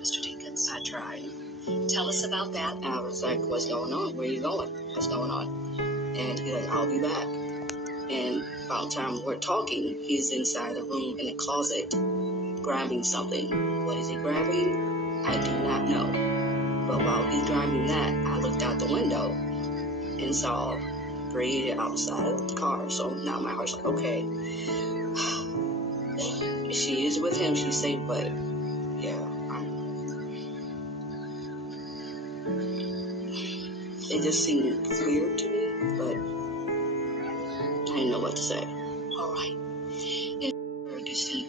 Mr. Dinkins? I tried. Tell us about that. I was like, what's going on? Where are you going? What's going on? And he's like, I'll be back. And by the time we're talking, he's inside the room in the closet grabbing something. What is he grabbing? I do not know. But while he's grabbing that, I looked out the window and saw Breasia outside of the car. So now my heart's like, okay, she is with him, she's safe, but yeah, it just seemed weird to me, but I didn't know what to say. All right. Did you see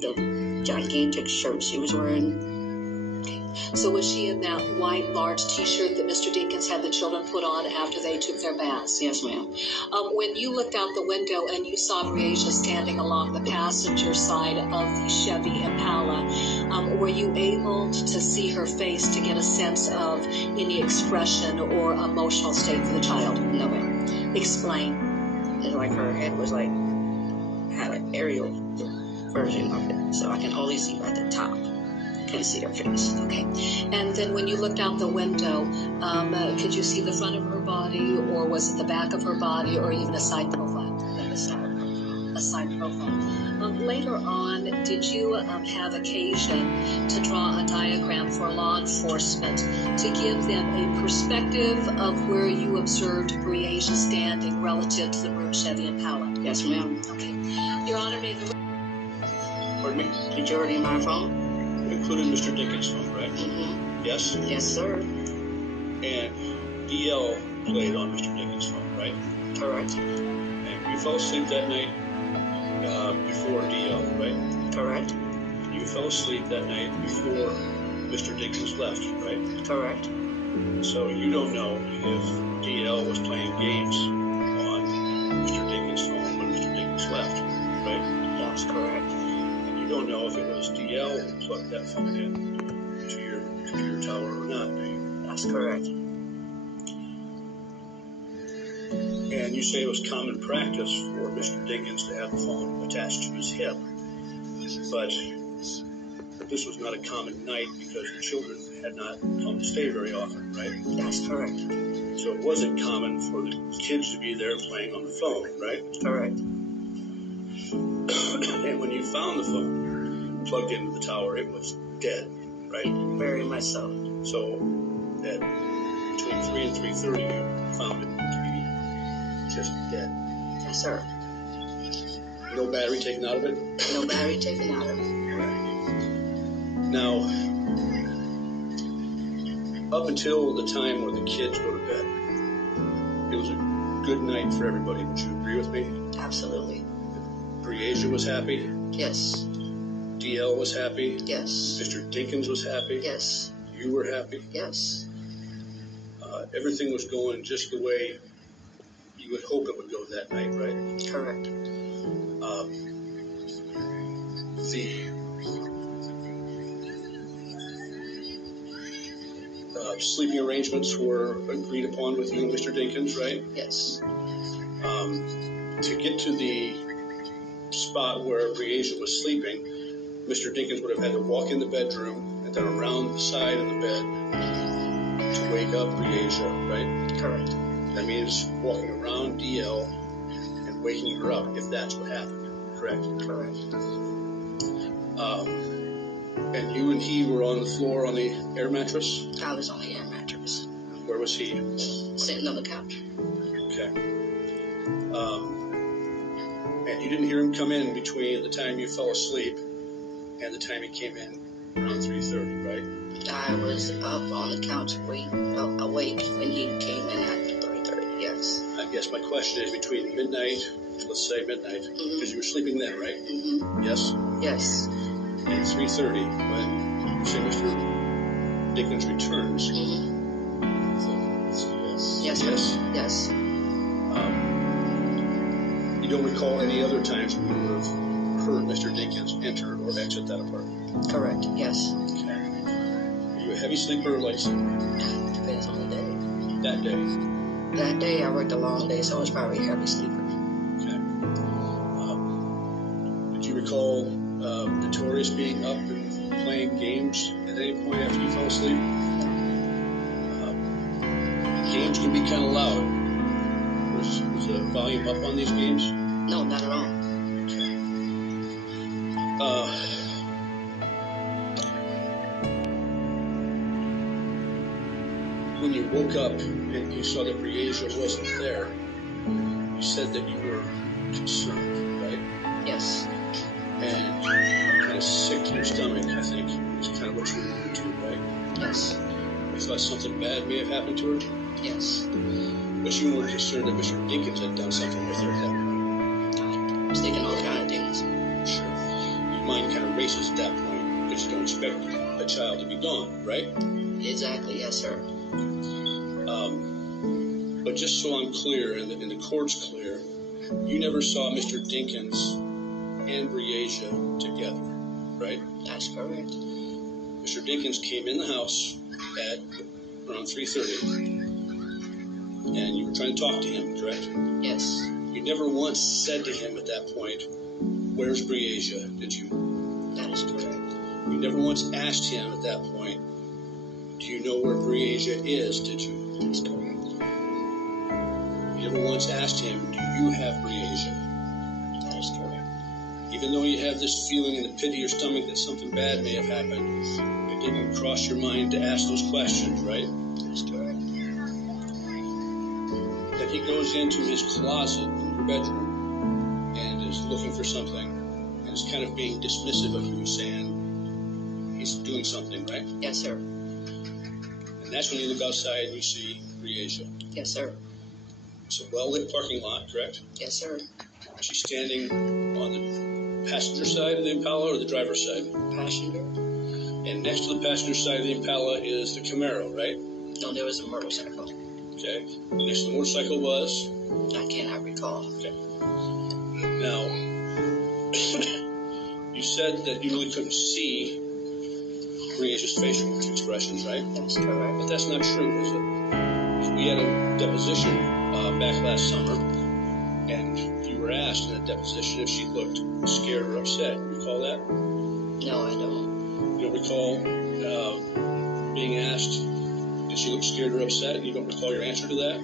the gigantic shirt she was wearing? So was she in that white, large T-shirt that Mr. Dinkins had the children put on after they took their baths? Yes, ma'am. When you looked out the window and you saw Breasia standing along the passenger side of the Chevy Impala, were you able to see her face to get a sense of any expression or emotional state for the child? No, ma'am. Explain. It's like her head was like, had an aerial version of it, so I can only see at the top. Couldn't see her face. Okay. And then when you looked out the window, could you see the front of her body, or was it the back of her body, or even a side profile? A side profile. Later on, did you have occasion to draw a diagram for law enforcement to give them a perspective of where you observed Breasia standing relative to the maroon Chevy Impala? Yes, ma'am. Okay. Your Honor, may the... Pardon me? Did you already my phone? Including Mr. Dinkins' phone, right? Mm-hmm. Yes? Yes, sir. And DL played on Mr. Dinkins' phone, right? Correct. And you fell asleep that night before DL, right? Correct. You fell asleep that night before Mr. Dinkins left, right? Correct. So you don't know if DL was playing games on Mr. Dinkins' phone when Mr. Dinkins left, right? That's correct. You don't know if it was DL who plugged that phone in to your computer tower or not, do you? That's correct. And you say it was common practice for Mr. Dinkins to have the phone attached to his hip. But this was not a common night because the children had not come to stay very often, right? That's correct. So it wasn't common for the kids to be there playing on the phone, right? Correct. And when you found the phone plugged into the tower, it was dead, right? Very much so. So at between 3 and 3:30, you found it to be just dead. Yes, sir. No battery taken out of it? No battery taken out of it. Right. Now, up until the time where the kids go to bed, it was a good night for everybody. Would you agree with me? Absolutely. Breasia was happy. Yes. DL was happy. Yes. Mr. Dinkins was happy. Yes. You were happy. Yes. Everything was going just the way you would hope it would go that night, right? Correct. The sleeping arrangements were agreed upon with you and Mr. Dinkins, right? Yes. To get to the spot where Breasia was sleeping, Mr. Dinkins would have had to walk in the bedroom and then around the side of the bed to wake up Breasia, right? Correct. That means walking around DL and waking her up if that's what happened, correct? Correct. And you and he were on the floor on the air mattress? I was on the air mattress. Where was he? Sitting on the couch. Okay. And you didn't hear him come in between the time you fell asleep and the time he came in around 3:30, right? I was up on the couch awake when he came in at 3:30, yes. I guess my question is between midnight, let's say midnight, because you were sleeping then, right? Mm-hmm. Yes? Yes. And 3:30, when you say Mr. Dinkins returns. Mm-hmm. So yes. Yes, yes. Yes. You don't recall any other times when you would have heard Mr. Dinkins enter or exit that apartment? Correct, yes. Okay. Are you a heavy sleeper or light sleeper? Depends on the day. That day? That day I worked a long day, so I was probably a heavy sleeper. Okay. Did you recall notorious being up and playing games at any point after you fell asleep? Games can be kind of loud. Was the volume up on these games? No, not at all. Okay. When you woke up and you saw that Breasia wasn't there, you said that you were concerned, right? Yes. And kind of sick to your stomach, I think, is kind of what you alluded to, right? Yes. You thought something bad may have happened to her? Yes. But you weren't concerned that Mr. Dinkins had done something with her at that point? I was thinking all kind of things. Sure. Your mind kind of races at that point because you don't expect a child to be gone, right? Exactly, yes, sir. But just so I'm clear, and the court's clear, you never saw Mr. Dinkins and Breasia together, right? That's correct. Mr. Dinkins came in the house at around 3:30, and you were trying to talk to him, correct? Yes. You never once said to him at that point, "Where's Breasia?" Did you? That is correct. You never once asked him at that point, "Do you know where Breasia is?" Did you? That's correct. You never once asked him, "Do you have Breasia?" That is correct. Even though you have this feeling in the pit of your stomach that something bad may have happened, it didn't cross your mind to ask those questions, right? That is correct. Then he goes into his closet in your bedroom and is looking for something and is kind of being dismissive of you, saying he's doing something, right? Yes, sir. And that's when you look outside and you see Breasia. Yes, sir. It's a well-lit parking lot, correct? Yes, sir. She's standing on the passenger side of the Impala or the driver's side? Passenger? And next to the passenger side of the Impala is the Camaro, right? No, there was a motorcycle. Okay. Next to the motorcycle was? I cannot recall. Okay. Now, you said that you really couldn't see Breasia's facial expressions, right? That's correct. But that's not true, is it? We had a deposition back last summer, and you were asked in a deposition if she looked scared or upset. You recall that? No, I don't. You don't recall being asked, did she look scared or upset? You don't recall your answer to that?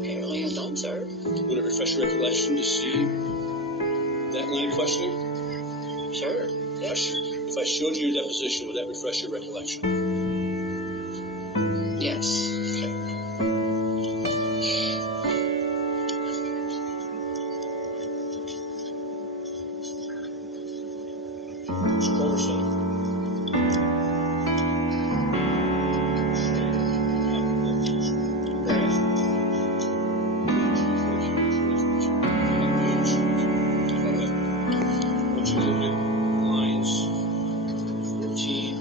Apparently I don't, sir. Would it refresh your recollection to see that line of questioning? Sure. Yes. If I showed you your deposition, would that refresh your recollection? Yes. Okay. Mr. Culberson. Once you look at lines 14,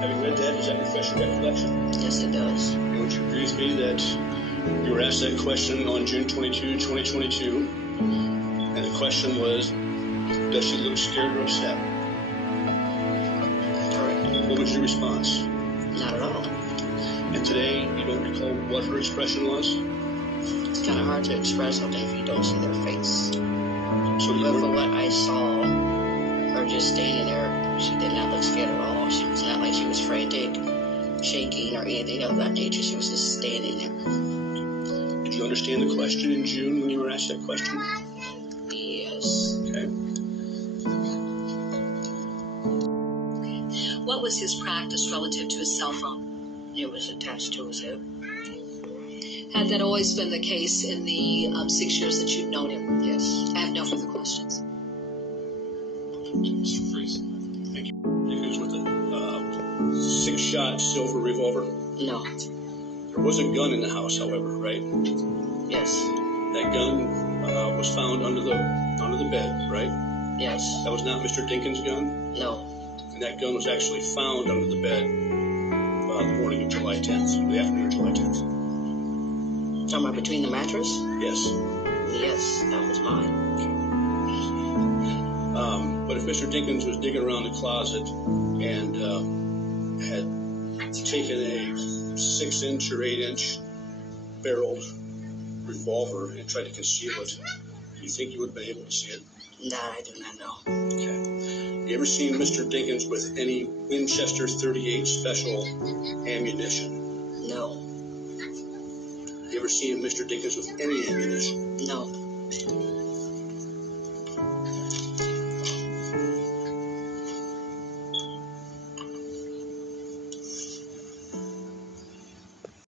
having read that, does that refresh your recollection? Yes, it does. And would you agree with me that you were asked that question on June 22, 2022, and the question was, does she look scared or upset? Correct. What was your response? Not at all. And today, you don't recall what her expression was? It's kind of hard to express something if you don't see their face. So you But for were, what I saw, her just standing there, she did not look scared at all. She was not like she was frantic, shaking, or anything of that nature. She was just standing there. did you understand the question in June when you were asked that question? Yes. Okay. What was his practice relative to his cell phone? It was attached to his hip. Had that always been the case in the 6 years that you've known him? Yes. I have no further questions. Thank you. It was with a 6-shot silver revolver. No. There was a gun in the house, however, right? Yes. That gun was found under the bed, right? Yes. That was not Mr. Dinkins' gun? No. And that gun was actually found under the bed the morning of July 10th, the afternoon of July 10th. Talking about between the mattress? Yes. Yes, that was mine. But if Mr. Dinkins was digging around the closet and had taken a 6-inch or 8-inch barreled revolver and tried to conceal it, do you think you would have been able to see it? Nah, I do not know. Okay. You ever seen Mr. Dinkins with any Winchester 38 special ammunition? No. You ever seen Mr. Dinkins with any ammunition? No.